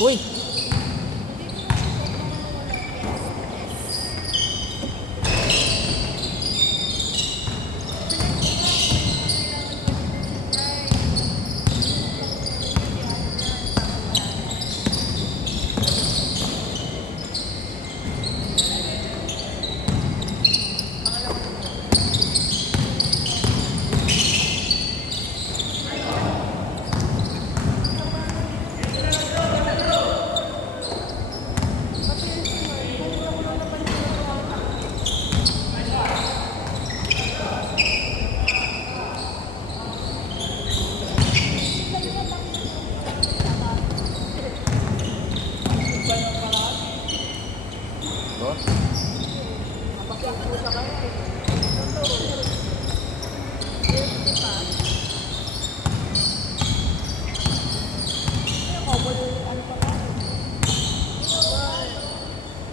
Uy!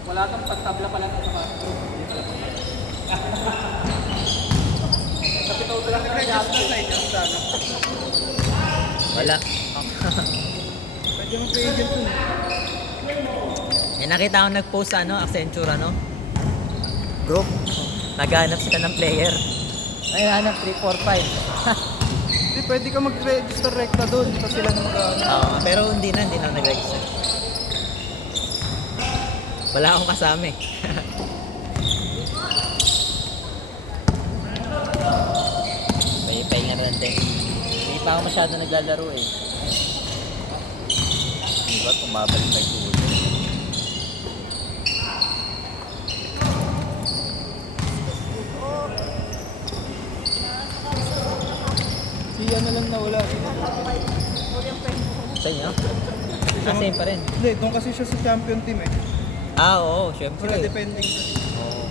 Wala kang pagtabla pala sa mga. Kapitaw ko lang nag-adjust na sa inyo sana. Wala. Pwede mo pa-agent dun. May nakita akong nag-post sa Accenture group. Naghanap sila ng player. Ay, hanap 3, 4, 5. Hindi, pwede ka mag-register rekta doon. Tapos sila na mag-ano. Pero hindi na ako nag-register. Wala akong kasama eh. Pay na rin din. Hindi pa ako masyado naglalaro eh. Hindi ba tumabalik tayo tuloy? Si ano lang na wala. Sa inyo? Same pa rin. Hindi, doon kasi siya sa champion team eh. Oo, syempre. Sila depending sa team. Oo.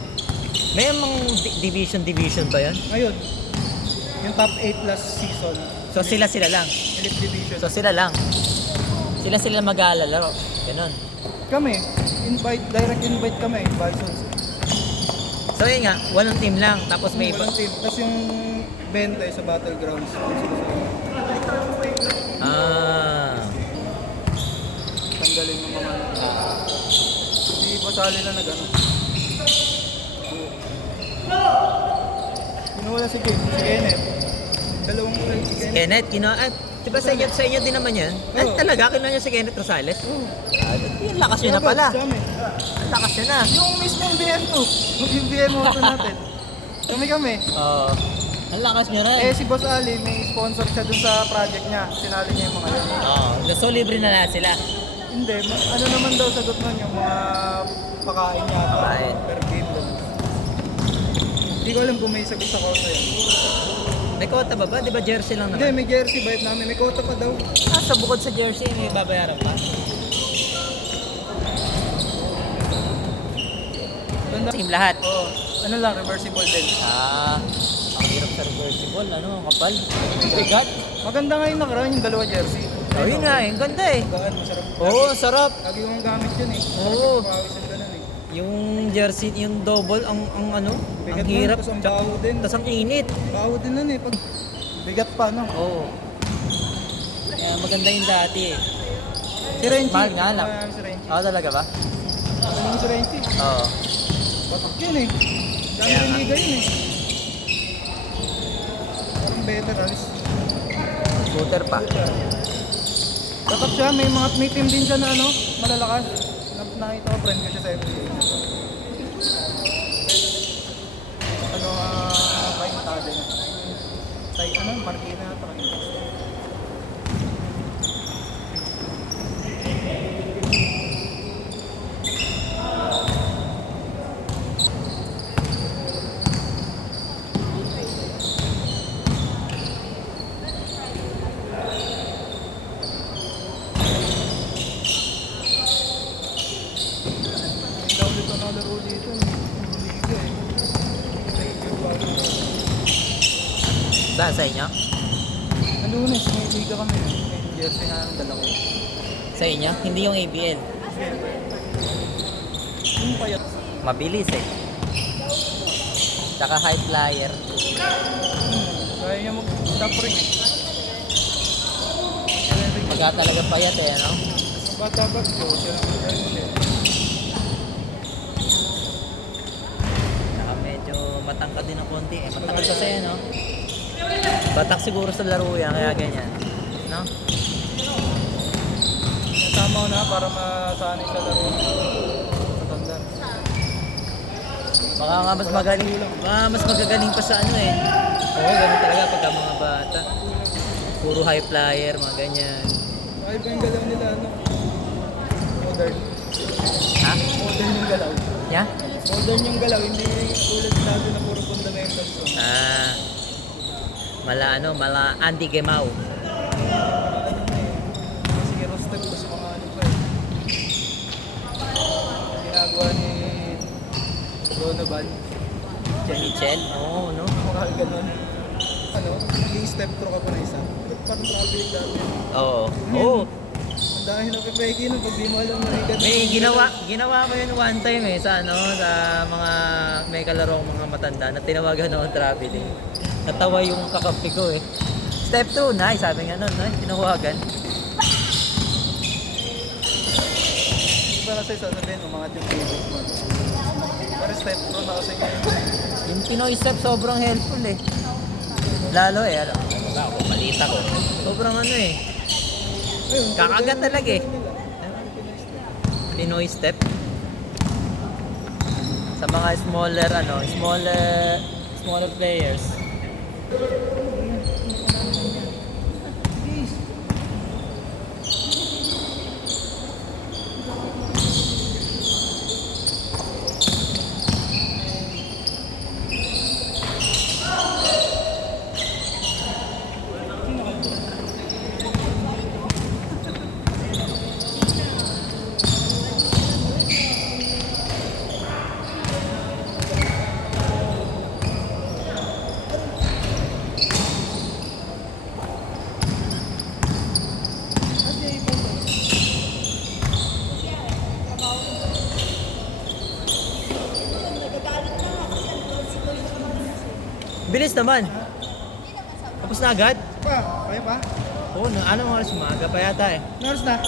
May mga division ba yan? Ngayon, yung top 8 last season. So sila lang. Elite division. So sila lang. Sila mag-aalalaro. Ganun. Kami, direct invite kami, Balsons. So yun nga, walang team lang. Tapos may iba. Walang team. Tapos yung 20 sa Battlegrounds. Tanggalin yung mga hindi pasali na nag-ano. Kinuwala si Kim, si Kenneth. Dalawang si Kenneth. Kenneth, diba sa inyo din naman yan? Ay, Oo. talaga, kinuha niya si Kenneth Rosales? Yung lakas niya na Dapat, pala. sa amin. Ang lakas niya na. Yung mismo yung BM2. Yung BM2 natin. Kami. Oo. Ang lakas niya rin. Eh si Boss Ali, may sponsor siya dun sa project niya. Sinali niya yung mga yun. Oo. So libre na lahat sila. Hindi, ano naman daw sagot nun yung mga pakain niya Pakain. per game daw. Hindi ko alam kung may sagot sa kota yan. May quota ba? Di ba jersey lang Hindi, naman? may jersey bayad namin. May kota pa daw. Sa bukod sa jersey, may babayaran pa. Ganda. Team lahat. Oo. Ano lang, reversible din. Ang hirap sa reversible. Ang kapal. Bigat. Maganda nga yung nakaraan yung dalawa jersey. Oh, yun nga eh. Ang ganda eh. Gaan, masarap. Oo, ang sarap. Lagi yung gamit yun eh. Oo. Pawis ang ganun eh. Yung jersey, yung double, ang Bigat hirap. nun, tas ang baho din. Tas ang init. Baho din nun eh. Pag bigat pa, no? Oo. Kaya maganda yung dati eh. Si Renchi. Mahal nga lang. Si Renchi. Oo, talaga ba? Ano yung si Renchi? Oo. Batak yun eh. Dami Kaya ng nga. liga yun eh. Parang veterans. Scooter pa. Batak siya, may team din siya na malalakas. Nakita ko, friend ko siya sa FCA. Kaintado niya. Marikina ata kayo. Daw ulit ang nalaro dito. Liga eh. Saan sa inyo? Lunes, may liga kami. May jersey na ng dalawa. Sa inyo? Hindi yung ABL. Yung payat. Mabilis eh. Tsaka high flyer. Kaya niya mag-top ring eh. Pagka talaga payat eh, ano? dapat ko, sila ang friendship. Saka medyo matangkad din ng konti eh. Matangkad kasi no? Batak siguro sa laro yan, kaya ganyan. No? Tama ko na para masanay sa laro. Matanda. Baka nga mas magaling, baka mas magagaling pa sa ano eh. Oo, ganun talaga pagka mga bata. Puro high flyer, mga ganyan. Ay ba yung galaw nila, ano? Modern. Ha? Modern yung galaw. Yeah? Modern yung galaw, hindi tulad natin na puro fundamentals. Ah. Mala Andy Gemau. Sige, roster ko sa mga ano pa eh. Ginagawa ni Donovan. Michel? Oo, no? Mga ganun. Ano, naging step through ka pa na isa. Parang traffic dati. Oo. Oo. Ang dahil na pipeki nun, pag di mo alam na may ganun. May ginawa ko yun one time eh sa ano sa mga may kalarong mga matanda na tinawagan ako traveling. Natawa yung kakampi ko eh. Step 2, nice, sabi nga nun, no? Tinawagan. Para sa isa sabihin, umangat yung favorite mo. Para step through na kasi ngayon. Yung Pinoy step sobrang helpful eh. Lalo eh, ano ba, kung malita ko. Sobrang ano eh. Ayun, Kakagat talaga eh. Pinoy step. Sa mga smaller players. Bilis naman. Tapos na agad? Pa, kaya pa? Oo, ano oras umaga pa yata eh. Nurse na.